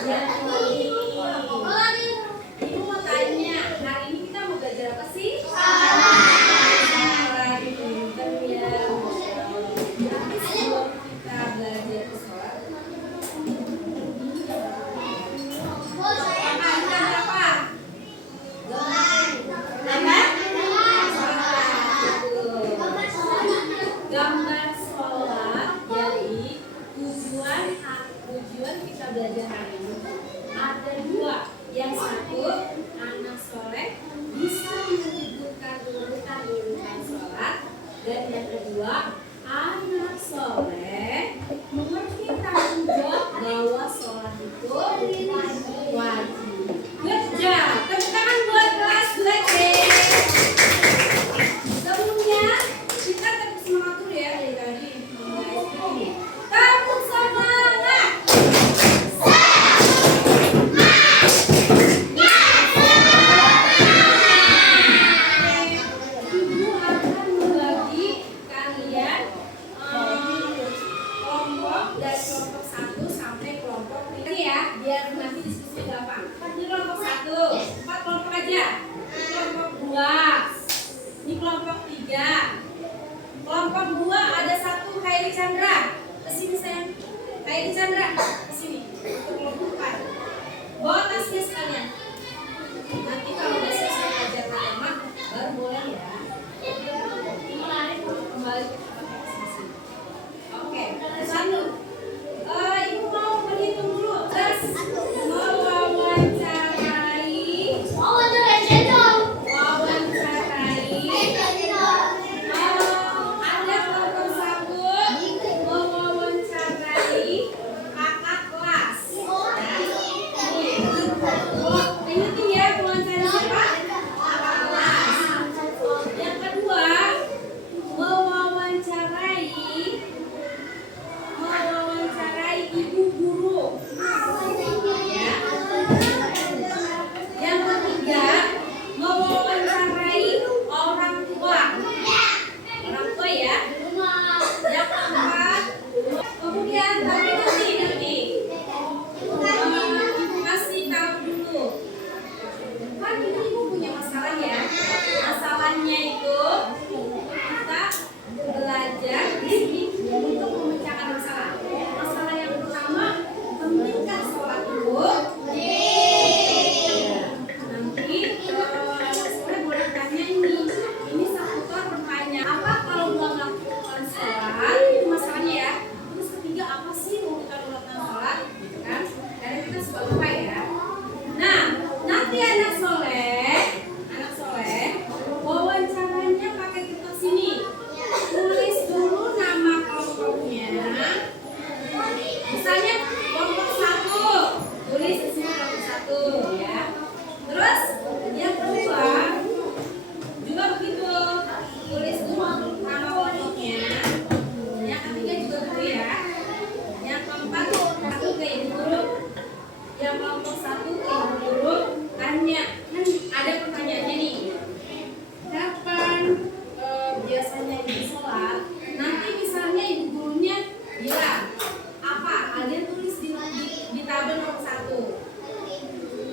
Yang ini. Ibu mau tanya, hari ini kita mau belajar apa sih? Sholat. Pinter ya. Tapi sebelum kita belajar sholat, gambar sholat. Jadi tujuan kita belajar hari ini ada dua. Yang satu, anak soleh bisa menyebutkan urutan sholat. Dan yang kedua, anak soleh mengerti tanggung jawab bahwa sholat itu wajib. Good job. Tepuk tangan buat kelas belajar. Sebelumnya kita tepuk semangat dulu ya dari tadi. Tepuk semangat. Ibu akan membagi kalian kelompok dari kelompok 1 sampai kelompok 3 ya, biar nanti diskusi gampang. Ini kelompok 1, 4 kelompok aja. Ini kelompok 2. Ini kelompok 3. Kelompok 2 ada 1 Khairi Chandra. Kesini sayang. Khairi Chandra, kesini. Untuk kelompok 4. Bawa tasnya sekalian. Nanti kalau udah selesai belajar pertama, baru boleh ya. Kembali ke sini. Oke, satu. Ibu mau berhitung dulu. Terus mewawancarai. Ada kelompok 1 mewawancarai kakak kelas. Ingetin ya, mewawancarai siapa? Kakak kelas. Yang kedua, mewawancarai ibu guru. Ya. Yang ketiga, mewawancarai orang tua. Orang tua ya. Yang keempat, kemudian tapi nanti ibu kasih tahu dulu. Kan ini ibu punya masalah ya. Masalahnya itu kita belajar di sini untuk memecahkan masalah. Masalah yang pertama, pentingkah sholat itu? Nanti saya boleh tanya ini seputar bertanya apa kalau nggak melakukan sholat itu masalahnya ya. Terus ketiga apa sih urutan sholat, gitu kan? Dari kita suka lupa ya. Nah, nanti anak soleh wawancaranya pakai kertas sini. Tulis dulu nama kelompoknya. Misalnya kelompok 1, tulis di sini kelompok 1 ya. Terus yang kedua juga begitu, tulis dulu nama kelompoknya. Yang ketiga juga gitu ya. Yang keempat satu ke ibu guru. Yang kelompok 1 ke ibu guru tanya. Kan ada pertanyaannya nih. Kapan biasanya ibu sholat? Nanti misalnya ibu gurunya bilang apa? Kalian tulis di tabel nomor 1.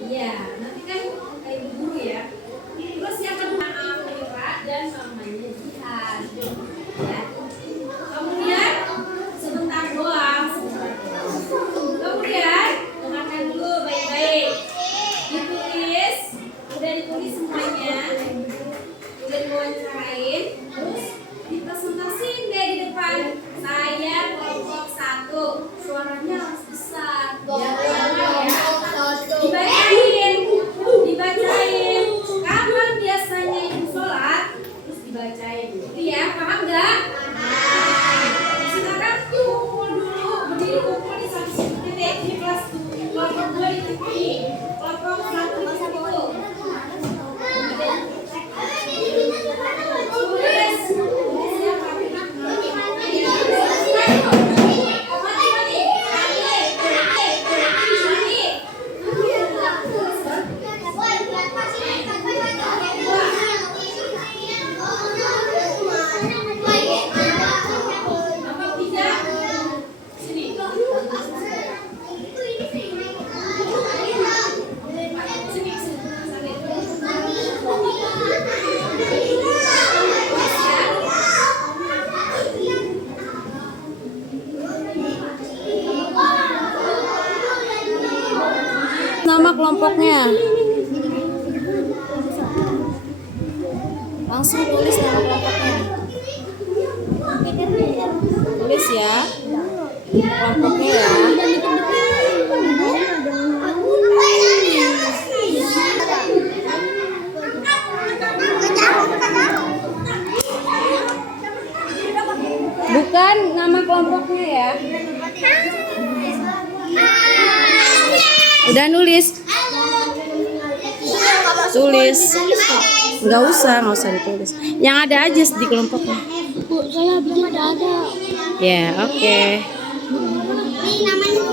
Iya, nanti kan ke ibu guru ya. Terus yang kedua Amira dan mamanya Jihan. Ya. Kemudian sebentar doang. Kemudian dengarkan dulu baik-baik. Ditulis Nama kelompoknya. Langsung tulis nama kelompoknya. Tulis ya. Kelompoknya ya. Bukan nama kelompoknya ya. Udah nulis. Tulis. Nggak usah ditulis. Yang ada aja di kelompoknya. Bu, saya belum ada. Ya, oke. Ini namanya.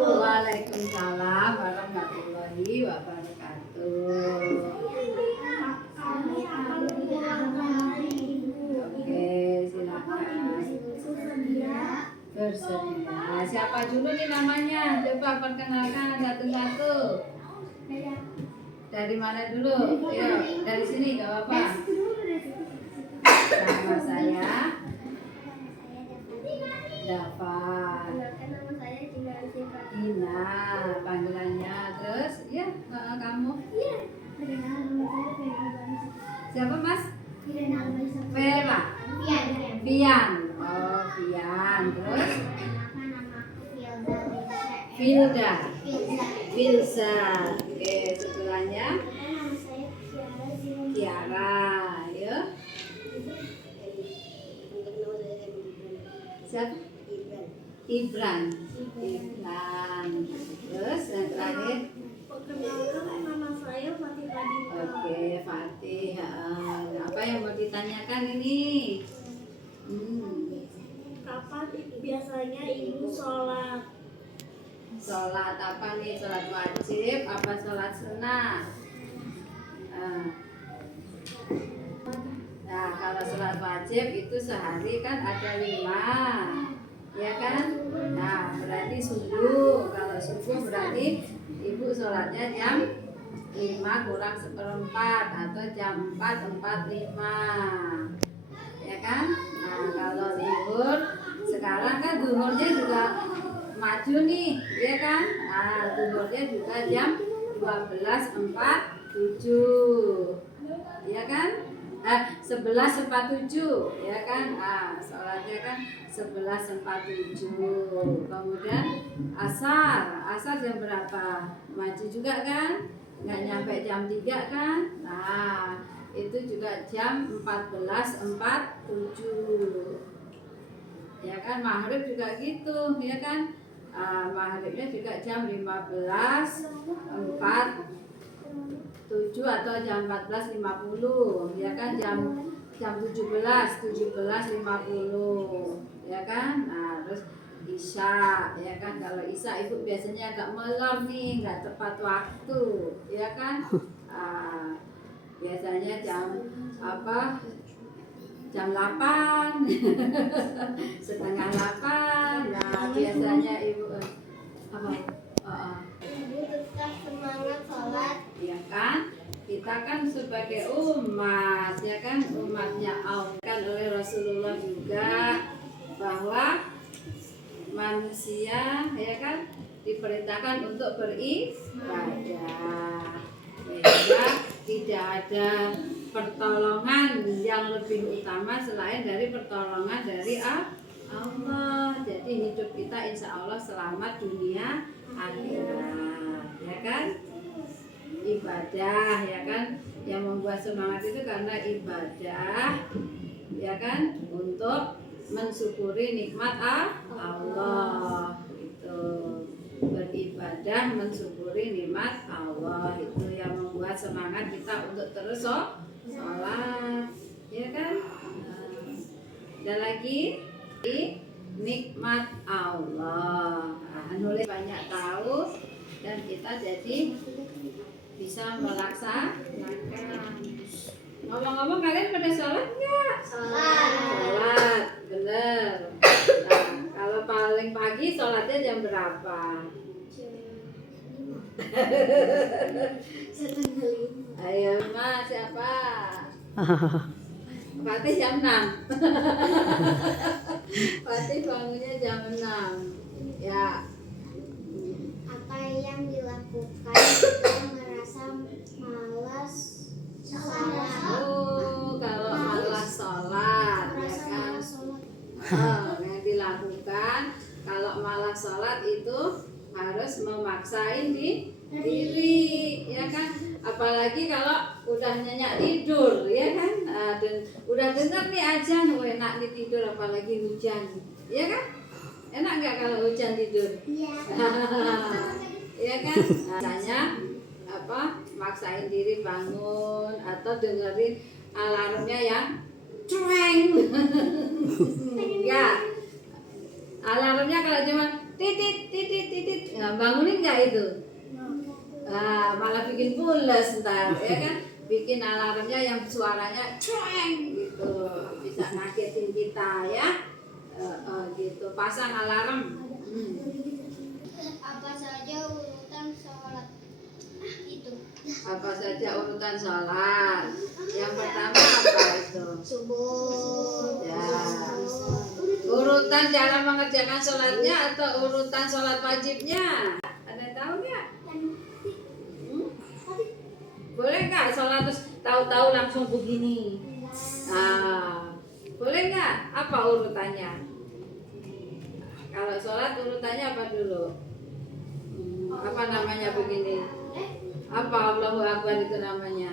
Waalaikumsalam warahmatullahi wabarakatuh. Oke, silakan. Bersedia. Siapa dulu nih namanya? Coba perkenalkan satu-satu. Dari mana dulu? Yuk, dari sini gak apa-apa. Nama saya Dava. Ina, panggilannya. Terus, ya kamu. Siapa Mas? Vera. Vian. Oh, Vian. Terus Vilda. Vilsa. Oke, sebelahnya Tiara. Ya. Siapa? Ibran. Terus yang terakhir. Nama saya Fatih Radita. Oke, Fatih. Apa yang mau ditanyakan ini? Kapan biasanya ibu sholat? Sholat apa nih? Sholat wajib apa sholat sunnah? Nah, kalau sholat wajib itu sehari kan ada 5, ya kan? Nah, berarti subuh. Kalau subuh berarti ibu sholatnya jam 5 kurang 1/4 atau jam 4:45, ya kan? Nah, kalau libur sekarang kan zuhurnya juga maju nih, ya kan? Nah, zuhurnya juga jam 12:47, ya kan? 11:47, ya kan? Sholatnya kan 11:47. Kemudian asar jam berapa? Maju juga kan? Nggak nyampe jam 3 kan? Nah, itu juga jam 14:47, ya kan? Maghrib juga gitu, ya kan? Maghribnya juga jam 15:47 atau jam 14:50, ya kan? Jam 17:50, ya kan? Nah, terus Isya, ya kan? Kalau Isya ibu biasanya agak molor nih, nggak tepat waktu, ya kan? Biasanya jam 8 setengah 8. Nah, biasanya ibu apa? Ibu tetap semangat sholat. Ya kan? Kita kan sebagai umat, ya kan? Umatnya Allah kan oleh Rasulullah juga bahwa manusia, ya kan, diperintahkan untuk beribadah. Sehingga tidak ada pertolongan yang lebih utama selain dari pertolongan dari Allah. Jadi hidup kita insya Allah selamat dunia akhirat, ya kan? Ibadah, ya kan? Yang membuat semangat itu karena ibadah, ya kan? Untuk mensyukuri nikmat Allah. Itu beribadah mensyukuri nikmat Allah, itu yang membuat semangat kita untuk terus sholat, ya kan? Ada lagi nikmat Allah. Nulis banyak tahu dan kita jadi bisa melaksanakan. Ngomong-ngomong, kalian pada sholat nggak? Sholat, bener. Nah, kalau paling pagi sholatnya jam berapa? Ayo mas, siapa? Fatih jam 6. Fatih bangunnya jam 6. Ya. Apa yang dilakukan jika merasa malas sholat? Oh, kalau malas sholat, ya Merasa kan? malas sholat. Yang dilakukan kalau malas sholat itu harus memaksain diri, ya kan? Apalagi kalau udah nyenyak tidur, ya kan? Dan udah dengar nih azan, enak nih tidur, apalagi hujan, ya kan? Enak nggak kalau hujan tidur? Iya. Ya kan? Misalnya maksain diri bangun atau dengerin alarmnya yang cueng. Ya, alarmnya kalau cuma titit titit titit, bangunin nggak itu? Malah bikin pules ntar, ya kan? Bikin alarmnya yang suaranya cueng gitu, bisa ngagetin kita ya. Gitu, pasang alarm. Apa saja urutan sholat itu? Apa saja urutan sholat? Yang pertama apa itu? Subuh. Ya. Urutan cara mengerjakan sholatnya atau urutan sholat wajibnya? Ada yang tahu nggak? Boleh nggak sholat terus tahu-tahu langsung begini? Boleh nggak? Apa urutannya? Kalau sholat urutannya apa dulu? Apa namanya begini? Apa Allahu Akbar itu namanya?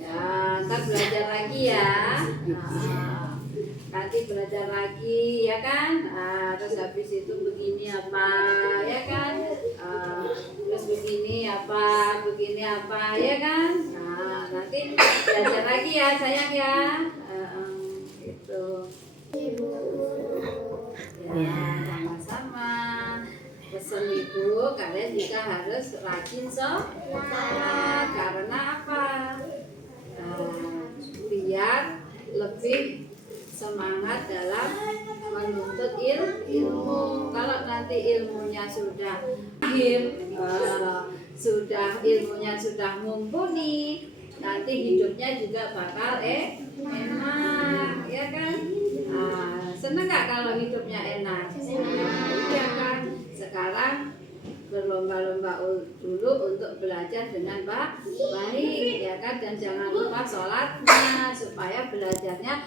Ya, ntar belajar lagi ya. Nanti belajar lagi ya kan? Terus habis itu begini apa? Ya kan? Terus begini apa? Begini apa? Ya kan? Nanti belajar lagi ya sayang ya. Gitu. Ya, sama-sama. Pesan ibu, kalian juga harus rajin sholat. Karena apa? Biar lebih semangat dalam menuntut ilmu. Kalau nanti ilmunya sudah ilmunya sudah mumpuni, nanti hidupnya juga bakal enak, ya kan? Seneng nggak kalau hidupnya enak? Iya kan? Sekarang berlomba-lomba dulu untuk belajar dengan baik, ya kan? Dan jangan lupa sholatnya supaya belajarnya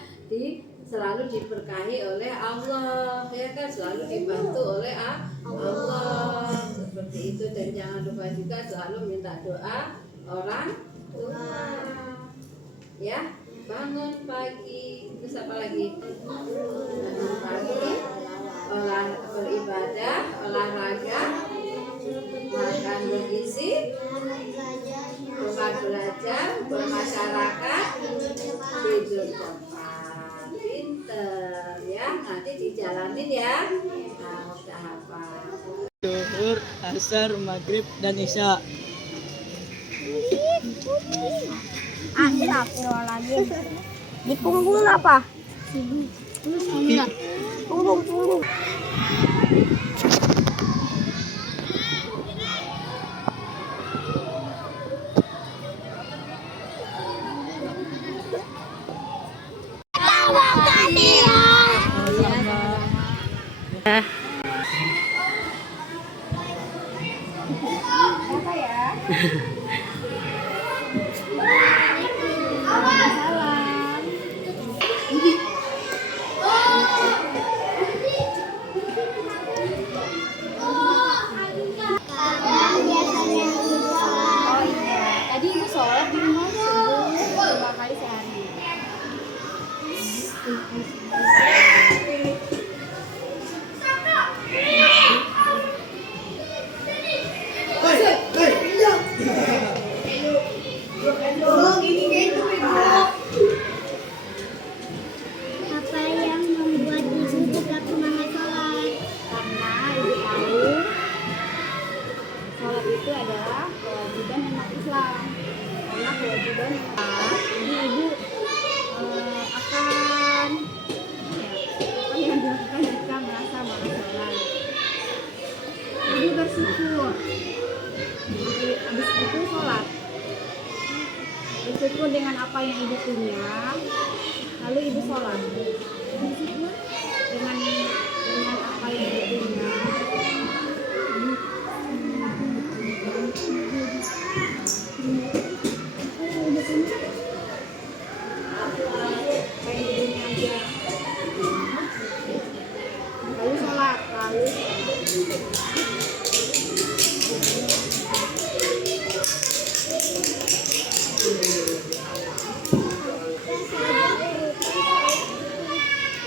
selalu diberkahi oleh Allah, ya kan? Selalu dibantu oleh Allah seperti itu. Dan jangan lupa juga selalu minta doa orang tua, ya. Bangun pagi, terus apa lagi? Bangun pagi, beribadah, olahraga, makan bergizi, belajar, bermasyarakat, tidur cepat, pinter, ya. Nanti dijalanin ya. Udah hafal. Zuhur, asar, maghrib, dan isya. Astagfirullahaladzim. Di punggung apa? Punggung. Tadi ibu sholat di rumah subuh 5 kali sehari. Apa yang membuat ibu tetap semangat sholat? Karena ibu tahu sholat itu adalah kewajiban umat Islam. Karena kewajiban jadi ibu akan dengan apa yang dipunya. Lalu sholat, lalu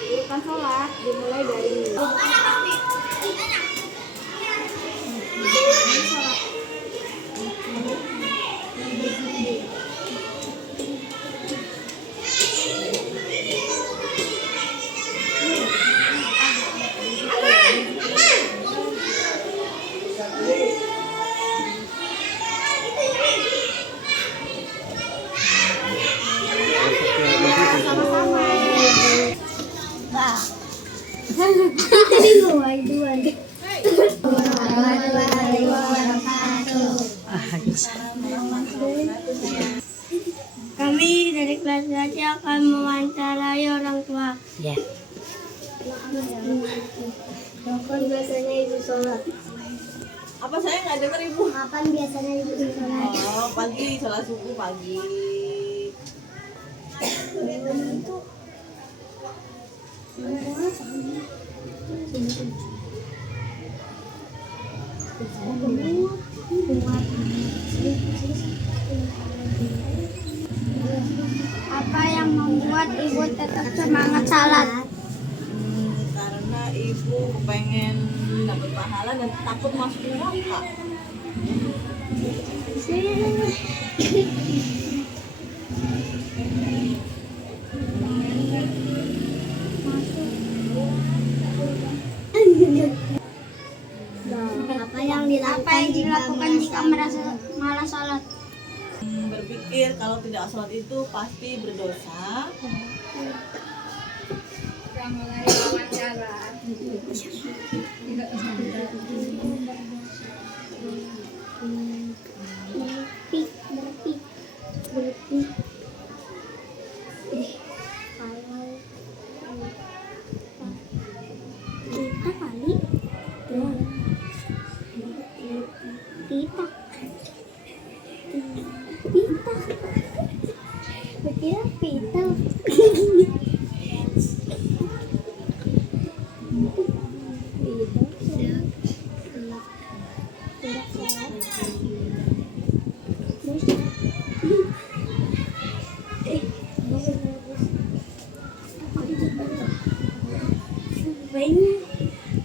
urutan sholat dimulai dari Kami dari kelas tadi akan mewawancarai orang tua. Ya. Kapan biasanya ibu sholat? Apa saya nggak dengar ibu? Kapan biasanya ibu sholat? Oh, pagi sholat subuh pagi. Apa yang membuat ibu tetap semangat salat? Karena ibu pengen dapat pahala dan takut masuk neraka. Apa yang dilakukan jika merasa malas salat? Berpikir kalau tidak sholat itu pasti berdosa. sudah mulai wawancara. Kita kali kita Kira pita.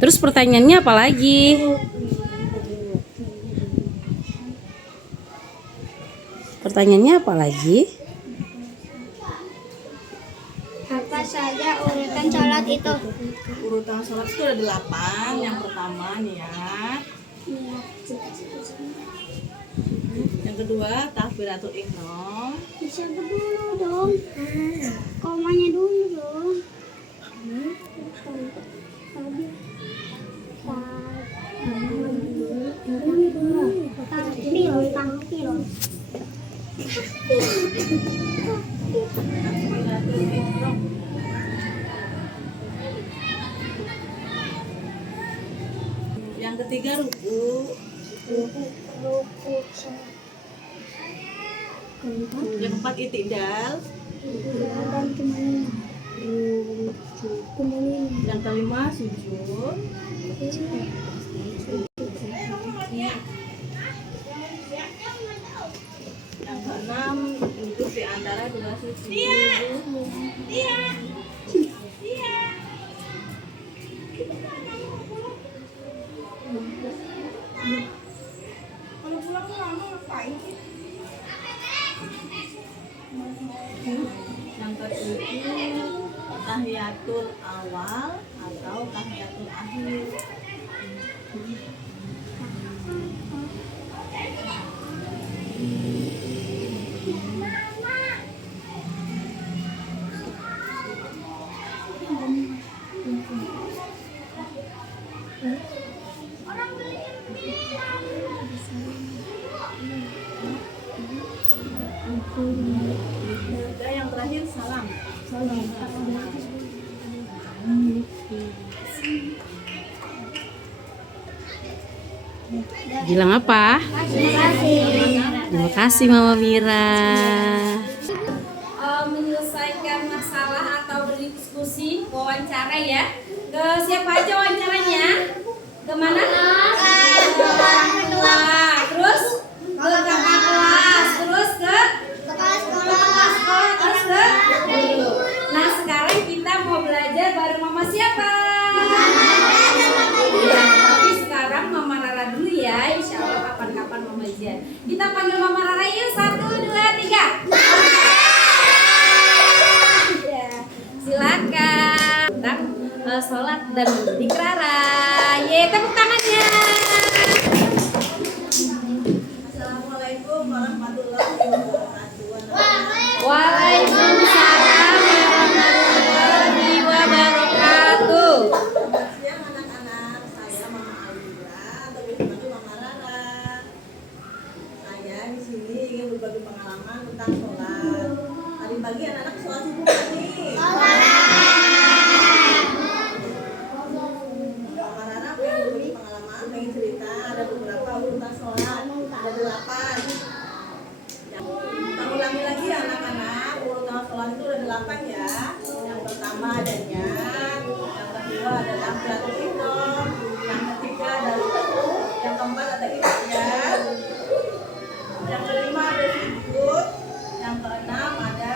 Terus pertanyaannya apa lagi? Pertanyaannya apa lagi? Apa saja urutan sholat itu? Urutan sholat itu ada 8. Yang pertama niat. Yang kedua takbiratul ihram. Bisa dulu dong. Komanya dulu dong. Takbir. Takbiratul ihram. Yang ketiga ruku. Yang keempat itidal. Yang kelima sujud. Yang keenam duduk di antara dua sisi. Yang ketujuh tahiyatul awal atau tahiyatul akhir. Dan yang terakhir salam. Bilang apa? Terima kasih Mama Mira. Menyelesaikan masalah atau berdiskusi, wawancara ya. Ke siapa aja wawancaranya? Kemana? Ke orang tua, terus ke kakak kelas, terus ke kepala sekolah, terus ke guru. Nah sekarang kita mau belajar bareng Mama siapa? Ya, tapi sekarang Mama Rara dulu ya. Insya Allah kapan-kapan Mama Zian. Kita panggil Mama Rara yuk. 1, 2, 3. Ya, silakan. Kita sholat dan berzikir Rara. Ye, tepuk tangannya. Assalamualaikum warahmatullahi wabarakatuh. Waalaikumsalam warahmatullahi wabarakatuh. Selamat siang anak-anak, saya Mama Alira atau dipanggil Mama Rara. Saya di sini ingin berbagi pengalaman tentang sholat. Tadi pagi anak-anak sholat subuh kan nih? Mama Rara pengen berbagi pengalaman, pengen cerita. Ada beberapa urutan sholat, ada 8. Kita ulangi lagi ya anak-anak, urutan sholat itu ada 8 ya. Yang pertama ada niat, yang kedua ada takbiratul ihram, yang ketiga ada ruku, yang keempat ada ikhtiar, yang kelima ada sujud, yang keenam ada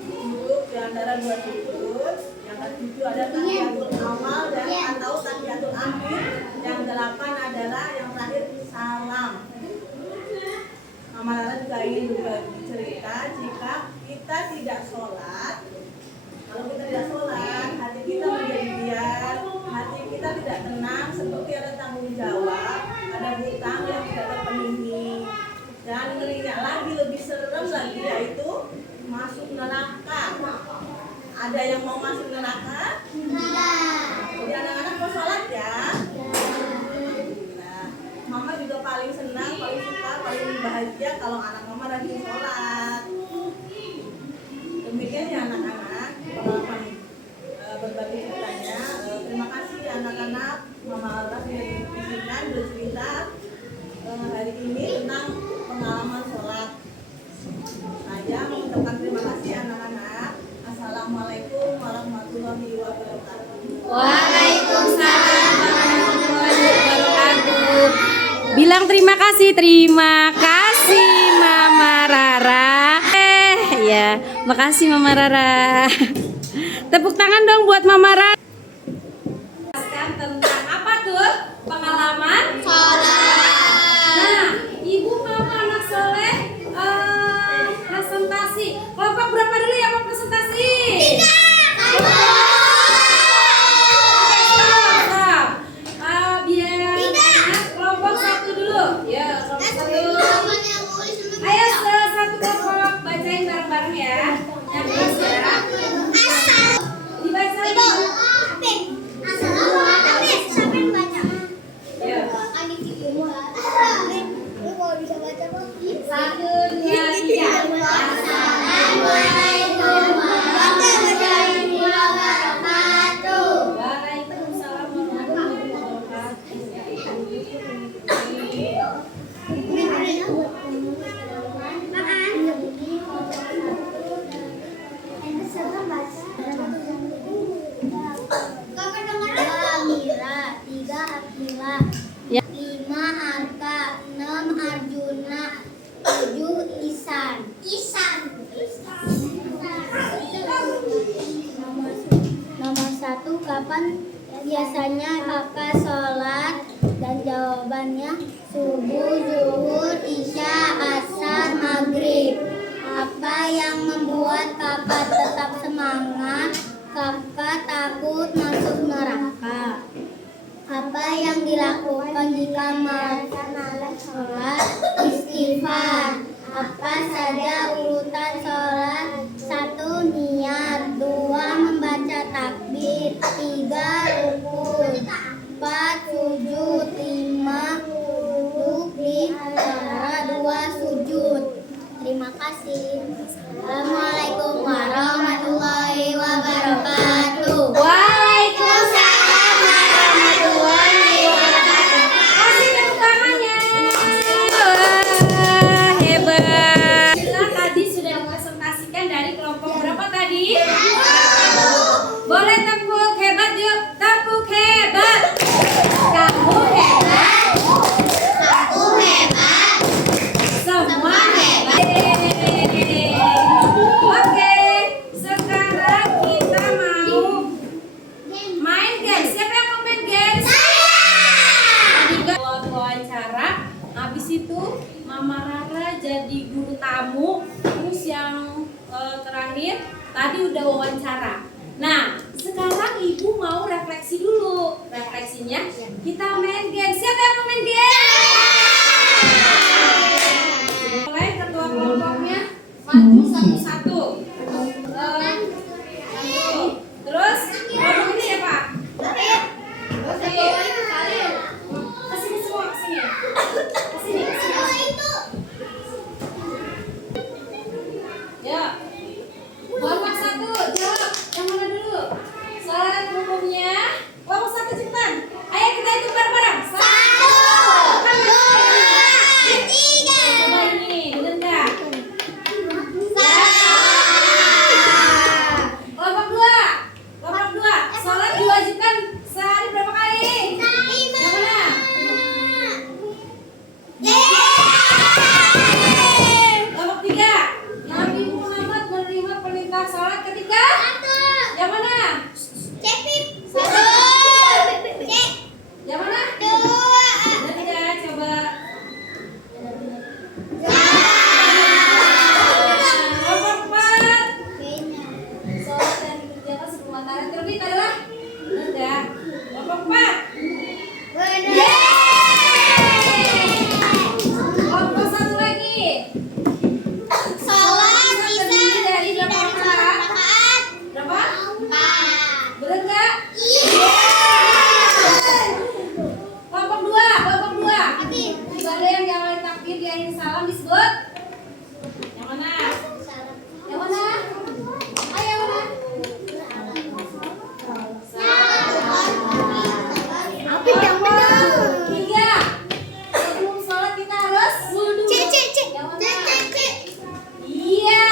duduk di antara 2 sujud, yang ketujuh ada tahiyatul awal dan atau tahiyatul akhir, yang 8 adalah yang terakhir salam. Mama Rara juga ingin berbagi cerita jika kita tidak sholat. Kalau kita tidak sholat, hati kita menjadi liar, hati kita tidak tenang, seperti ada tanggung jawab, ada hutang yang tidak terpenuhi. Dan ngerinya lagi, lebih serem lagi, yaitu masuk neraka. Ada yang mau masuk neraka? Jadi anak-anak mau sholat ya? Nah, Mama juga paling senang, paling suka, paling bahagia kalau anak Mama rajin sholat. Demikian ya anak-anak, pengalaman berbagi ceritanya. Terima kasih anak-anak, Mama Alra sudah diizinkan bercerita hari ini tentang pengalaman sholat. Saya mengucapkan terima kasih anak-anak. Assalamualaikum warahmatullahi wabarakatuh. Waalaikumsalam warahmatullahi wabarakatuh. Bilang terima kasih Mama Rara. Ya, makasih Mama Rara. Tepuk tangan dong buat Mama Rara. Jelaskan tentang apa tuh? Pengalaman sholat. Nah, ibu mau anak soleh presentasi. Kelompok berapa dulu yang mau presentasi? 3. Biar kelompok 1 dulu. Ya, kelompok 1. Ayo satu kelompok bacain bareng-bareng ya. Yang kelas ya. Dibaca. Ya. 1, 2, 3. Waalaikumsalam warahmatullahi Mira, 3 Akila, Ya. 5 Arka, 6 Arjuna, 7 Isan. Nomor 1, kapan biasanya kakak sholat? Dan jawabannya subuh, zuhur, isya, asar, maghrib. Apa yang membuat kakak tetap semangat? Kakak takut masuk neraka. Apa yang dilakukan jika malas sholat? Istighfar. Apa saja urutan sholat? 1. Niat, 2. Membaca takbir, 3. Rukun, 4. Sujud, 5. Duduk di antara 2 sujud. Terima kasih. Assalamualaikum warahmatullahi wabarakatuh. Waalaikumsalam warahmatullahi wabarakatuh. Kasih tepuk tangannya. Kelompok 4. Benar. Kelompok 1 lagi. Sholat Terdiri dari berapa rakaat? rakaat. Berapa? 4. Bener nggak? Iya. Kelompok 2. Kelompok 2. Tapi Ibadah yang diawali takbir diakhiri salam disebut yang mana? Yang mana? Ayo yang mana? Tapi yang benar. 3. Sebelum sholat kita harus wudu. Yang mana? Iya.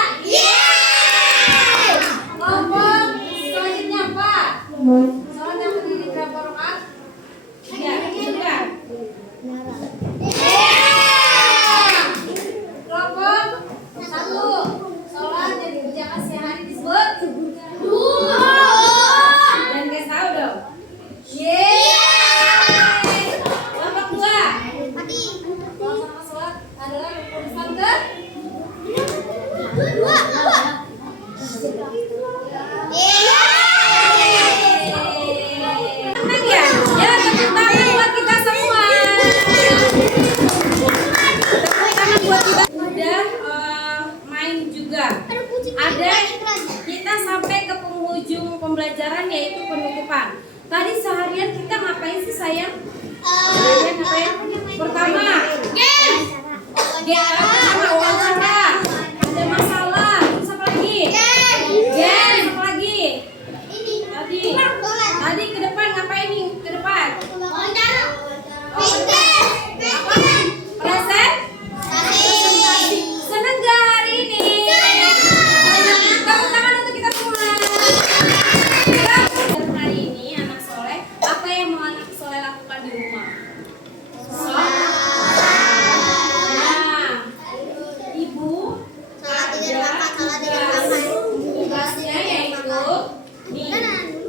Kelompok selanjutnya apa? Sholat yang terdiri berapa rakaat? 3. Bukan. Kelompok 1. Sholat yang dikerjakan sehari disebut dan guys tahu dong. Kelompok 2. Kalau sama sholat adalah rukun Islam ke? Senang ya? Ya, tepuk tangan buat kita semua. Tepuk tangan buat kita. Udah main juga. Ada kita sampai ke penghujung pembelajaran yaitu penutupan. Tadi seharian kita ngapain sih sayang? Seharian ngapain? Pertama, pertama wawancara. Ada masalah. Terus apa lagi? Game. Apa lagi? Tadi ke depan ngapain nih? Ke depan. Present. Senang gak hari ini? Tepuk tangan untuk kita semua. Hari ini anak soleh, apa yang mau anak soleh lakukan di rumah? Nah, ibu tugasnya yaitu nih,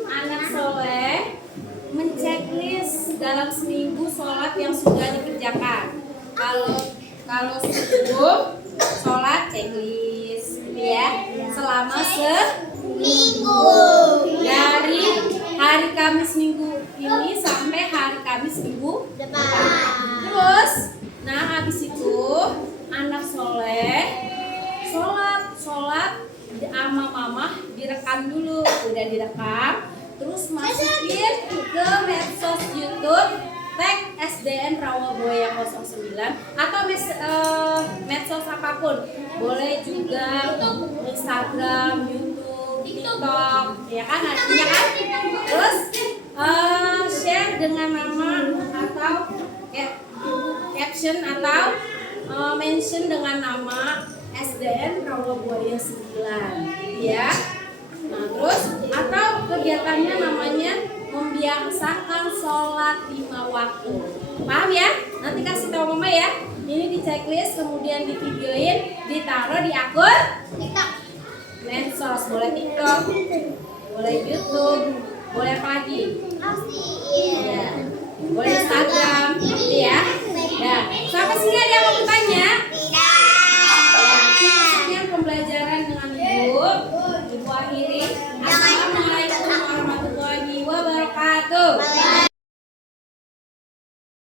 anak soleh menceklis dalam seminggu sholat yang sudah dikerjakan. Kalau subuh sholat checklist gitu ya selama seminggu dari hari Kamis minggu ini sampai hari Kamis minggu depan. Terus, nah habis itu anak soleh sholat sama mama direkam dulu, udah direkam, terus masukin ke medsos YouTube, tag SDN Rawabuaya 09 atau medsos apapun, boleh juga Instagram, YouTube, TikTok, ya kan artinya kan. Terus share dengan nama atau caption atau mention dengan nama SDN Rawabuaya 9 ya. Nah terus atau kegiatannya namanya membiasakan sholat 5 waktu. Paham ya? Nanti kasih tahu mama ya. Ini di checklist, kemudian di videoin, ditaruh di akun medsos, boleh TikTok, boleh YouTube, boleh apa lagi? Ya. Boleh Instagram, gitu ya. Nah, sampai sini